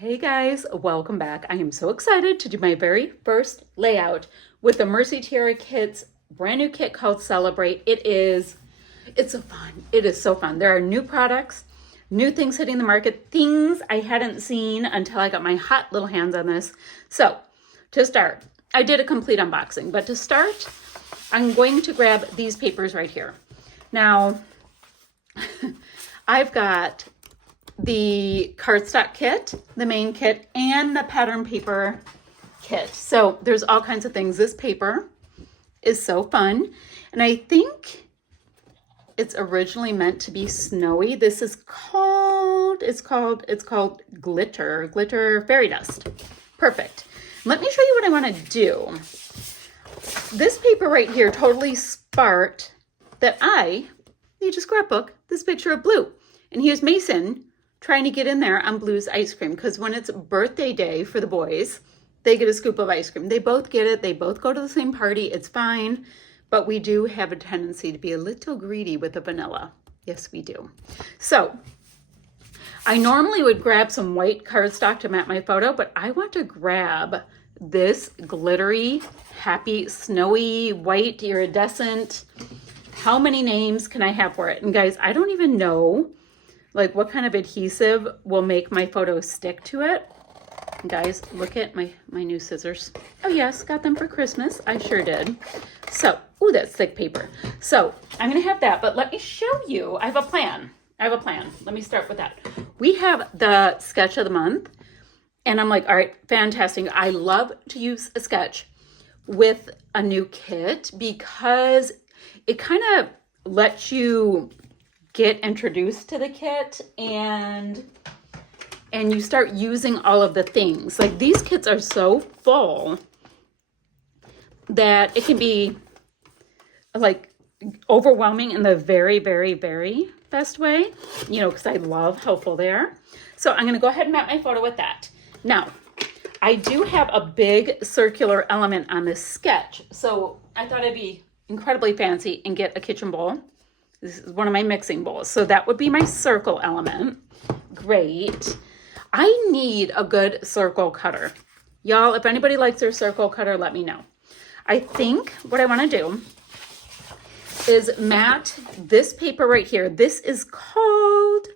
Hey guys, welcome back. I am so excited to do my very first layout with the Mercy Tiara Kit's brand new kit called Celebrate. It's so fun. It is so fun. There are new products, new things hitting the market, things I hadn't seen until I got my hot little hands on this. So to start, I did a complete unboxing, but to start, I'm going to grab these papers right here. Now, I've got the cardstock kit, the main kit, and the pattern paper kit. So there's all kinds of things. This paper is so fun. And I think it's originally meant to be snowy. This is called, it's called glitter fairy dust. Perfect. Let me show you what I want to do. This paper right here totally sparked that I need to scrapbook this picture of Blue. And here's Mason trying to get in there on Blue's ice cream, because when it's birthday day for the boys, they get a scoop of ice cream. They both get it. They both go to the same party. It's fine. But we do have a tendency to be a little greedy with the vanilla. Yes, we do. So I normally would grab some white cardstock to map my photo, but I want to grab this glittery, happy, snowy, white, iridescent. How many names can I have for it? And guys, I don't even know like what kind of adhesive will make my photo stick to it. And guys, look at my new scissors. Oh yes, got them for Christmas. I sure did. So, ooh, that's thick paper. So I'm gonna have that, but let me show you. I have a plan. Let me start with that. We have the sketch of the month, and I'm like, all right, fantastic. I love to use a sketch with a new kit because it kind of lets you get introduced to the kit and you start using all of the things. Like these kits are so full that it can be like overwhelming in the very, very, very best way, you know, because I love how full they are. So I'm going to go ahead and map my photo with that. Now, I do have a big circular element on this sketch. So I thought I'd be incredibly fancy and get a kitchen bowl. This is one of my mixing bowls. So that would be my circle element. Great. I need a good circle cutter. Y'all, if anybody likes their circle cutter, let me know. I think what I want to do is mat this paper right here. This is called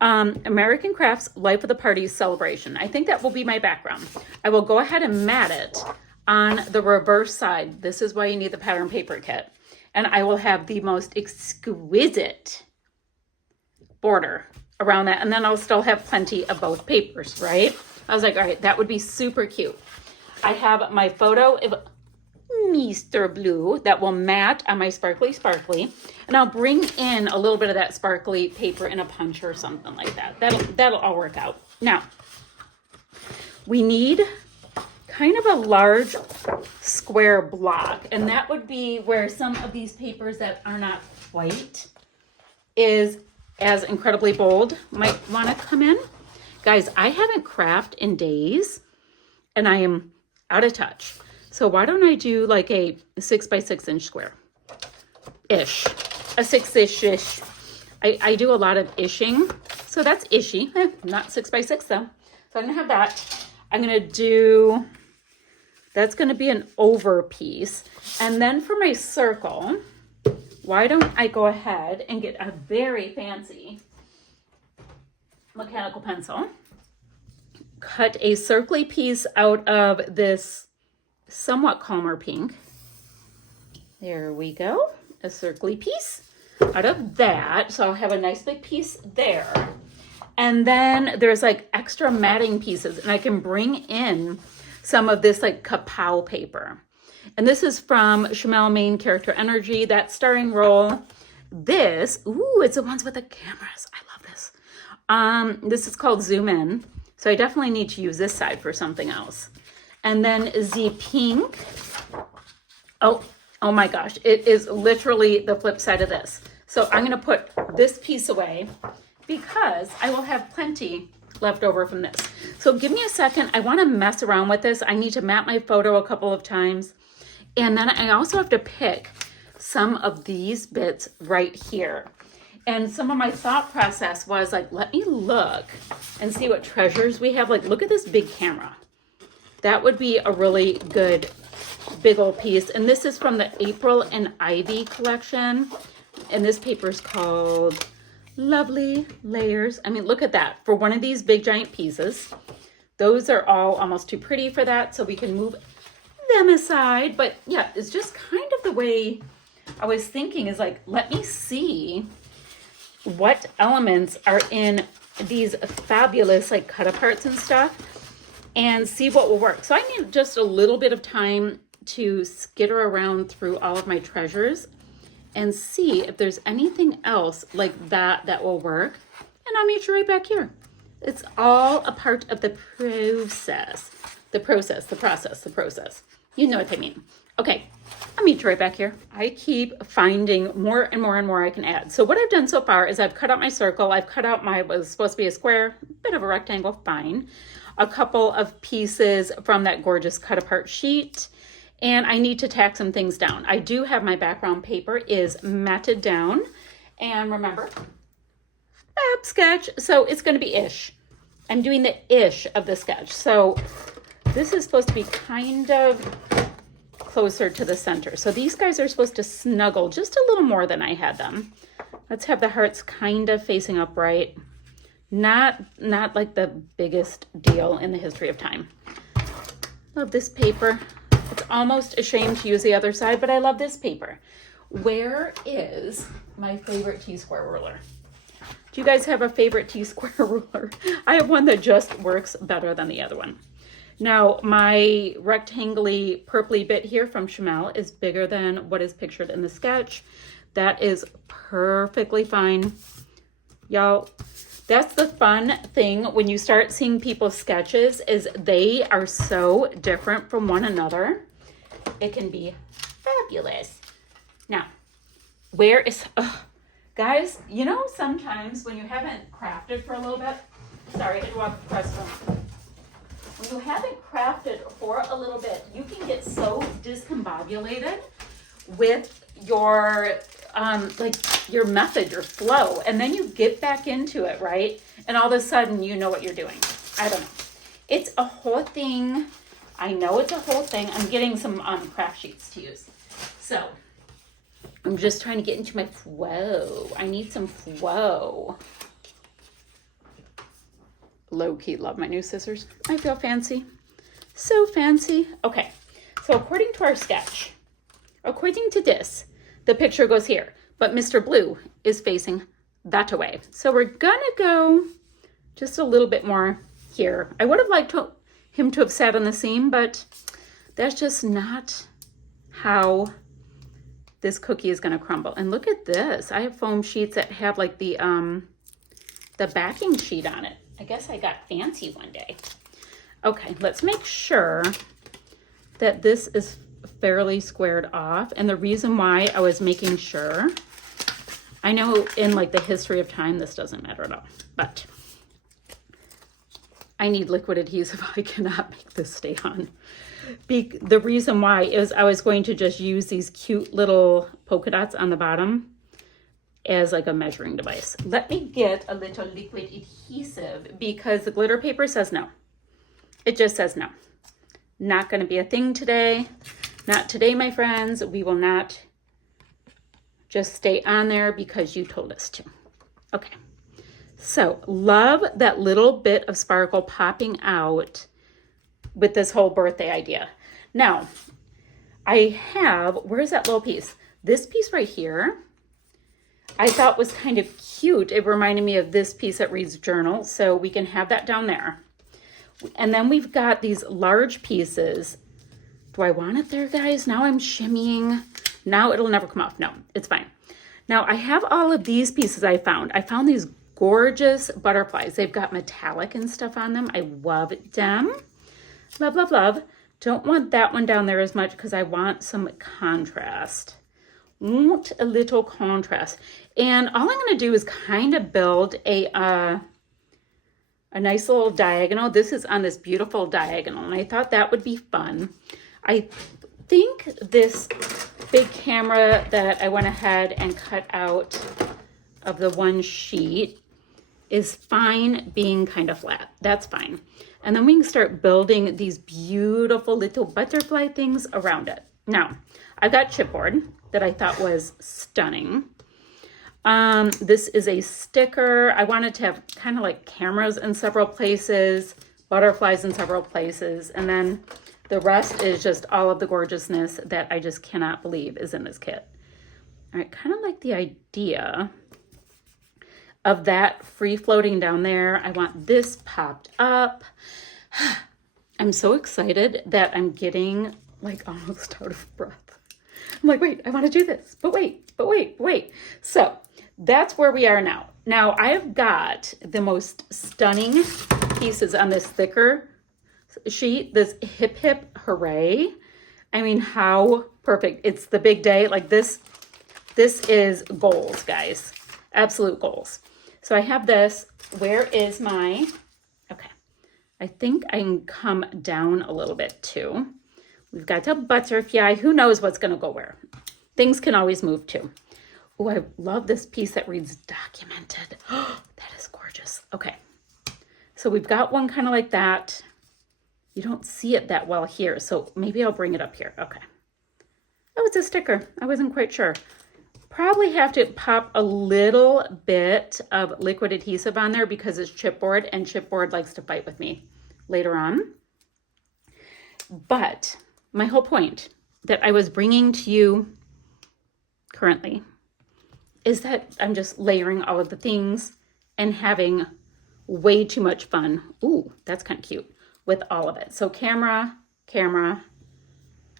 American Crafts Life of the Party Celebration. I think that will be my background. I will go ahead and mat it on the reverse side. This is why you need the pattern paper kit. And I will have the most exquisite border around that. And then I'll still have plenty of both papers, right? I was like, all right, that would be super cute. I have my photo of Mr. Blue that will mat on my sparkly. And I'll bring in a little bit of that sparkly paper in a punch or something like that. That'll all work out. Now, we need kind of a large square block, and that would be where some of these papers that are not white is as incredibly bold might want to come in. Guys, I haven't crafted in days and I am out of touch. So why don't I do like a 6 by 6 inch square ish, a 6-ish. I do a lot of ishing, so that's ishy, not 6 by 6 though. So I'm gonna have that. I'm gonna do, that's going to be an over piece. And then for my circle, why don't I go ahead and get a very fancy mechanical pencil, cut a circly piece out of this somewhat calmer pink. There we go. A circly piece out of that. So I'll have a nice big piece there. And then there's like extra matting pieces, and I can bring in some of this like kapow paper. And this is from Chamel Main Character Energy, that starring roll. This, ooh, it's the ones with the cameras. I love this. This is called Zoom In. So I definitely need to use this side for something else. And then Z Pink. Oh my gosh. It is literally the flip side of this. So I'm going to put this piece away because I will have plenty left over from this. So give me a second. I want to mess around with this. I need to map my photo a couple of times. And then I also have to pick some of these bits right here. And some of my thought process was like, let me look and see what treasures we have. Like, look at this big camera. That would be a really good big old piece. And this is from the April and Ivy collection. And this paper is called Lovely Layers. I mean, look at that. For one of these big giant pieces, those are all almost too pretty for that. So we can move them aside. But yeah, it's just kind of the way I was thinking is like, let me see what elements are in these fabulous like cut aparts and stuff and see what will work. So I need just a little bit of time to skitter around through all of my treasures and see if there's anything else like that that will work. And I'll meet you right back here. It's all a part of the process. The process. You know what I mean. Okay, I'll meet you right back here. I keep finding more and more and more I can add. So what I've done so far is I've cut out my circle. I've cut out my, what was supposed to be a square, bit of a rectangle, fine. A couple of pieces from that gorgeous cut apart sheet. And I need to tack some things down. I do have my background paper is matted down. And remember, fab sketch. So it's going to be ish. I'm doing the ish of the sketch. So this is supposed to be kind of closer to the center. So these guys are supposed to snuggle just a little more than I had them. Let's have the hearts kind of facing upright. Not like the biggest deal in the history of time. Love this paper. It's almost a shame to use the other side, but I love this paper. Where is my favorite T-square ruler? Do you guys have a favorite T-square ruler? I have one that just works better than the other one. Now, my rectangly purpley bit here from Chamel is bigger than what is pictured in the sketch. That is perfectly fine. Y'all, that's the fun thing when you start seeing people's sketches is they are so different from one another. It can be fabulous. Now, where is, guys, you know sometimes when you haven't crafted for a little bit, sorry, I had to walk across the room. When you haven't crafted for a little bit, you can get so discombobulated with your like your method, your flow, and then you get back into it, right? And all of a sudden you know what you're doing. I don't know. It's a whole thing. I know it's a whole thing. I'm getting some craft sheets to use. So I'm just trying to get into my flow. I need some flow. Low-key love my new scissors. I feel fancy. So fancy. Okay, so according to our sketch, according to this, the picture goes here, but Mr. Blue is facing that way. So we're gonna go just a little bit more here. I would have liked him to have sat on the seam, but that's just not how this cookie is gonna crumble. And look at this. I have foam sheets that have like the backing sheet on it. I guess I got fancy one day. Okay, let's make sure that this is fairly squared off. And the reason why I was making sure, I know in like the history of time, this doesn't matter at all, but I need liquid adhesive. I cannot make this stay on. The reason why is I was going to just use these cute little polka dots on the bottom as like a measuring device. Let me get a little liquid adhesive because the glitter paper says no. It just says no. Not going to be a thing today. Not today, my friends. We will not just stay on there because you told us to. Okay. So love that little bit of sparkle popping out with this whole birthday idea. Now, I have, where's that little piece? This piece right here, I thought was kind of cute. It reminded me of this piece that reads journal. So we can have that down there. And then we've got these large pieces. Do I want it there, guys? Now I'm shimmying. Now it'll never come off. No, it's fine. Now I have all of these pieces I found. I found these gorgeous butterflies. They've got metallic and stuff on them. I love them. Love, love, love. Don't want that one down there as much because I want some contrast. Want a little contrast. And all I'm going to do is kind of build a nice little diagonal. This is on this beautiful diagonal, and I thought that would be fun. I think this big camera that I went ahead and cut out of the one sheet is fine being kind of flat. That's fine. And then we can start building these beautiful little butterfly things around it. Now, I've got chipboard that I thought was stunning. This is a sticker. I wanted to have kind of like cameras in several places, butterflies in several places, and then the rest is just all of the gorgeousness that I just cannot believe is in this kit. I kind of like the idea of that free floating down there. I want this popped up. I'm so excited that I'm getting like almost out of breath. I'm like, wait, I want to do this, but wait. So that's where we are now. Now I have got the most stunning pieces on this thicker sheet, this hip hip hooray. I mean, how perfect. It's the big day. Like this is goals, guys. Absolute goals. So I have this. Where is my, okay. I think I can come down a little bit too. We've got a butterfly. Who knows what's going to go where? Things can always move too. Oh, I love this piece that reads documented. Oh, that is gorgeous. Okay. So we've got one kind of like that. You don't see it that well here, so maybe I'll bring it up here. Okay. Oh, it's a sticker. I wasn't quite sure. Probably have to pop a little bit of liquid adhesive on there because it's chipboard, and chipboard likes to fight with me later on. But my whole point that I was bringing to you currently is that I'm just layering all of the things and having way too much fun. Ooh, that's kind of cute with all of it. So camera.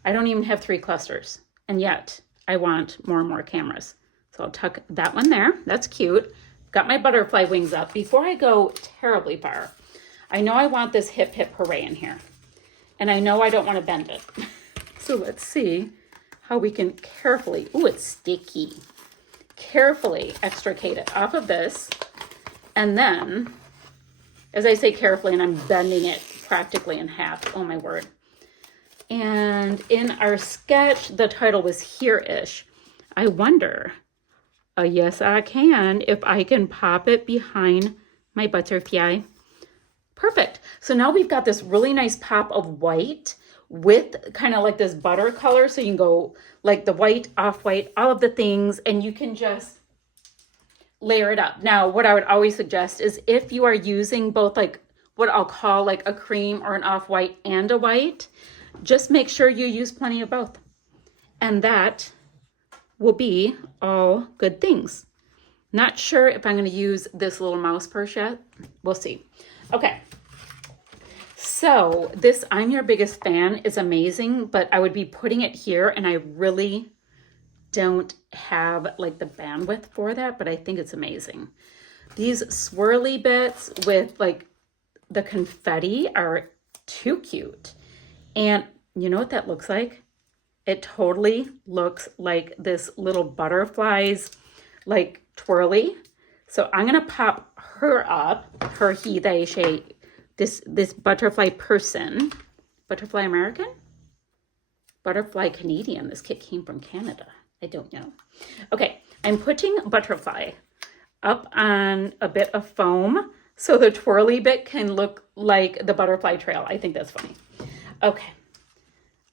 I don't even have 3 clusters, and yet I want more and more cameras. So I'll tuck that one there. That's cute. Got my butterfly wings up. Before I go terribly far, I know I want this hip hip hooray in here. And I know I don't want to bend it. So let's see how we can carefully, ooh, it's sticky. Carefully extricate it off of this. And then, as I say carefully, and I'm bending it practically in half. Oh my word. And in our sketch, the title was Here-ish. I wonder, yes I can, if I can pop it behind my butterfly. Perfect. So now we've got this really nice pop of white with kind of like this butter color. So you can go like the white, off-white, all of the things, and you can just layer it up. Now, what I would always suggest is if you are using both like what I'll call like a cream or an off-white and a white, just make sure you use plenty of both. And that will be all good things. Not sure if I'm going to use this little mouse purse yet. We'll see. Okay. So this I'm Your Biggest Fan is amazing, but I would be putting it here and I really don't have like the bandwidth for that, but I think it's amazing. These swirly bits with like the confetti are too cute. And you know what that looks like? It totally looks like this little butterflies, like twirly. So I'm gonna pop her up, her, he, they, she, this butterfly person, butterfly American, butterfly Canadian. This kit came from Canada. I don't know. Okay, I'm putting butterfly up on a bit of foam so the twirly bit can look like the butterfly trail. I think that's funny. Okay,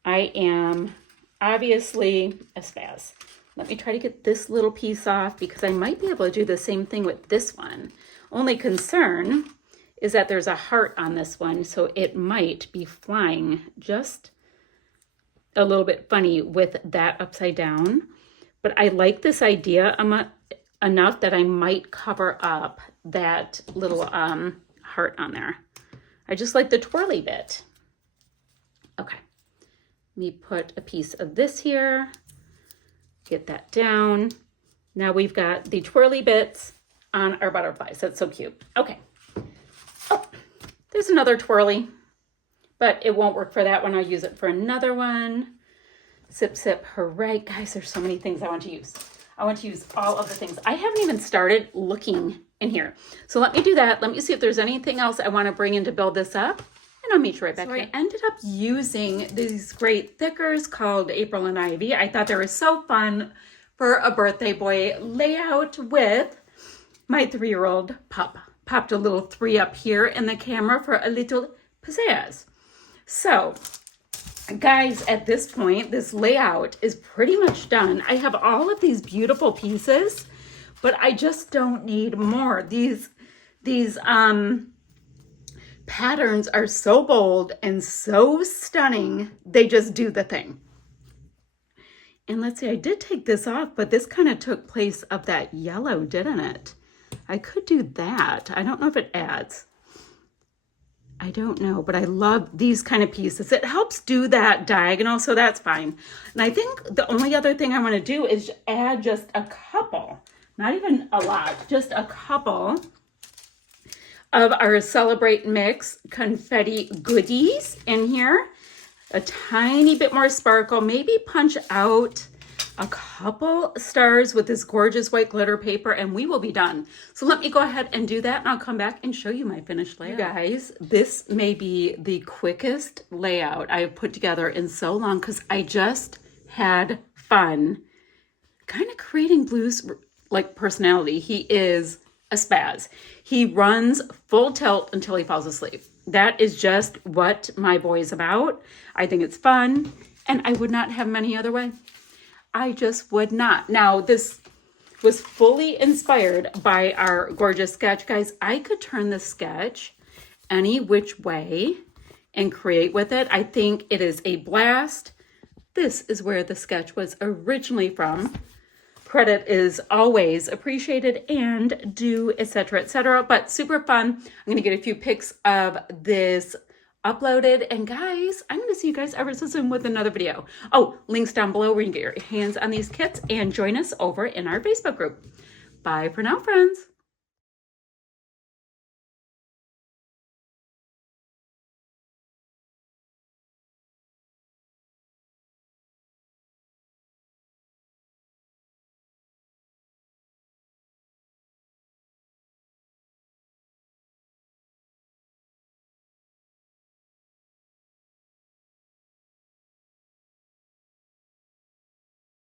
I am obviously a spaz. Let me try to get this little piece off because I might be able to do the same thing with this one. Only concern is that there's a heart on this one, so it might be flying just a little bit funny with that upside down. But I like this idea enough that I might cover up that little heart on there. I just like the twirly bit. Okay, let me put a piece of this here, get that down. Now we've got the twirly bits on our butterflies. That's so cute. Okay. Oh, there's another twirly, but it won't work for that one. I'll use it for another one. Sip, sip, hooray. Guys, there's so many things I want to use. I want to use all of the things. I haven't even started looking in here. So let me do that. Let me see if there's anything else I want to bring in to build this up. And I'll meet you right back here. I ended up using these great thickers called April and Ivy. I thought they were so fun for a birthday boy layout with My 3-year-old pup popped a little 3 up here in the camera for a little pizzazz. So, guys, at this point, this layout is pretty much done. I have all of these beautiful pieces, but I just don't need more. These patterns are so bold and so stunning. They just do the thing. And let's see, I did take this off, but this kind of took place of that yellow, didn't it? I could do that. I don't know if it adds. I don't know, but I love these kind of pieces. It helps do that diagonal, so that's fine. And I think the only other thing I want to do is add just a couple, not even a lot, just a couple of our Celebrate Mix confetti goodies in here. A tiny bit more sparkle, maybe punch out a couple stars with this gorgeous white glitter paper, and we will be done. So let me go ahead and do that, and I'll come back and show you my finished layout. You guys, this may be the quickest layout I've put together in so long because I just had fun kind of creating Blue's like personality. He is a spaz. He runs full tilt until he falls asleep. That is just what my boy is about. I think it's fun, and I would not have him any other way. I just would not. Now, this was fully inspired by our gorgeous sketch. Guys, I could turn this sketch any which way and create with it. I think it is a blast. This is where the sketch was originally from. Credit is always appreciated and due, etc., etc. But super fun. I'm going to get a few pics of this uploaded. And guys, I'm going to see you guys ever so soon with another video. Oh, links down below where you can get your hands on these kits and join us over in our Facebook group. Bye for now, friends.